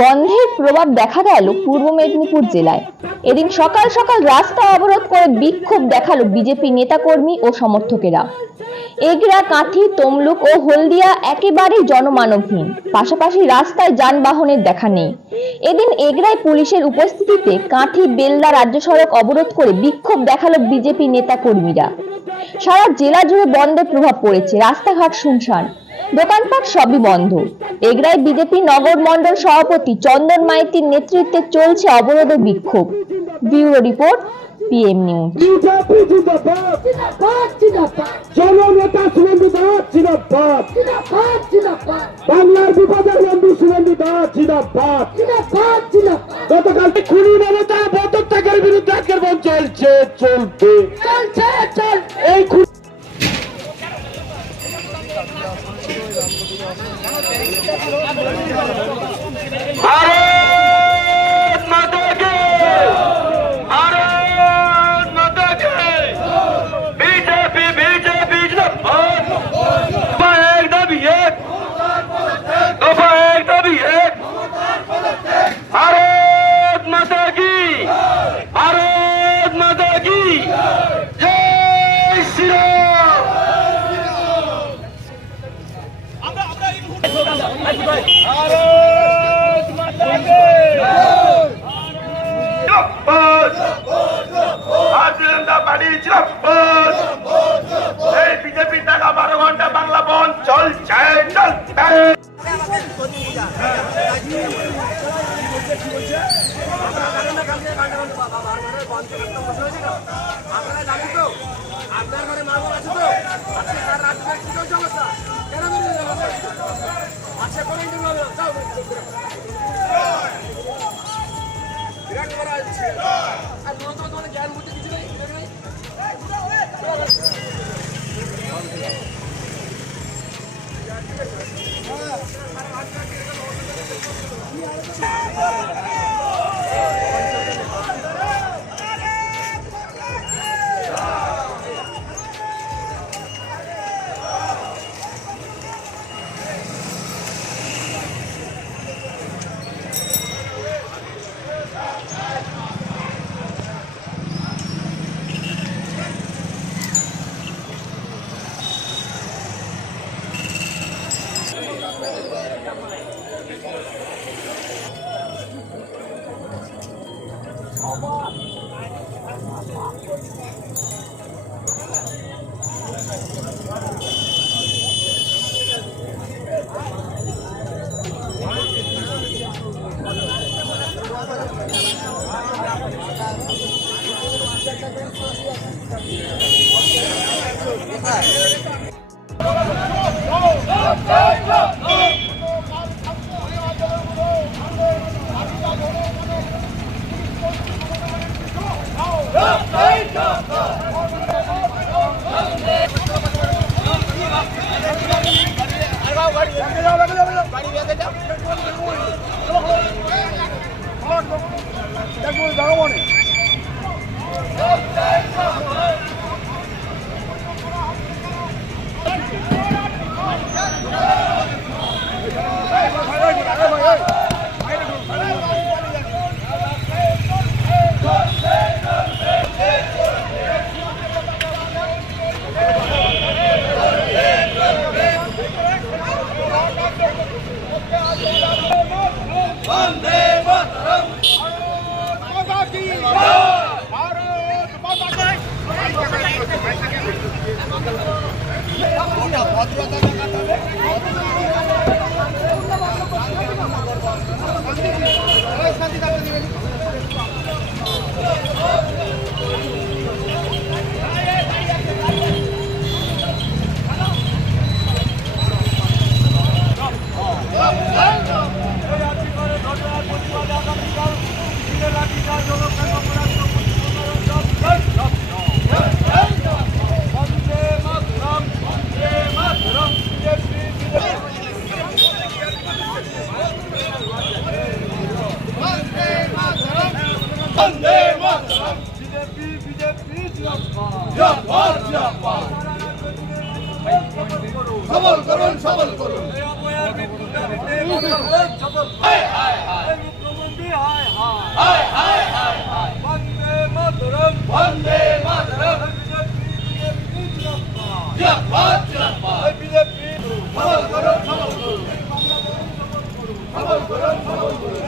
বন্ধের প্রভাব দেখা গেল পূর্ব মেদিনীপুর জেলায়। এদিন সকাল সকাল রাস্তা অবরোধ করে বিক্ষোভ দেখালো বিজেপি নেতাকর্মী ও সমর্থকেরা। এগরা, কাঁথি, তমলুক ও হলদিয়া একেবারেই জনমানবহীন, পাশাপাশি রাস্তায় যানবাহনের দেখা নেই। এদিন এগরায় পুলিশের উপস্থিতিতে কাঁথি বেলদা রাজ্য সড়ক অবরোধ করে বিক্ষোভ দেখালো বিজেপি নেতাকর্মীরা। সারা জেলা জুড়ে বন্ধের প্রভাব পড়েছে, রাস্তাঘাট শুনশান, দোকানপাট সবই বন্ধ। এগরায় বিজেপি নগর মন্ডল সভাপতি চন্দন মাইতির নেতৃত্বে চলছে অবরোধের বিক্ষোভ। Bureau report, PM news. বাংলার বিপদের বন্ধু সুরেন্দ্র দাস জিন্দাবাদ। গতকাল খুনি মমতার পদত্যাগের বিরুদ্ধে আজকের বন্ধ চলবে। এই भारत माता के, भारत माता के, बीजेपी बीजेपी जिंदाबाद। दफा एक दबी एक, दफा एक दबी एक। भारत माता की, भारत माता की जय श्री राम। বিজেপি টাকা 12 ঘন্টা বাংলা বন্ধ চলছে। জ্ঞান বুদ্ধি কিছু নেই। মুখ্যমন্ত্রী হায় হায় বন্দে মাতরম বন্দে মাতরম বিজেপি সফল করুন সফল করুন সফল করুন সফল করুন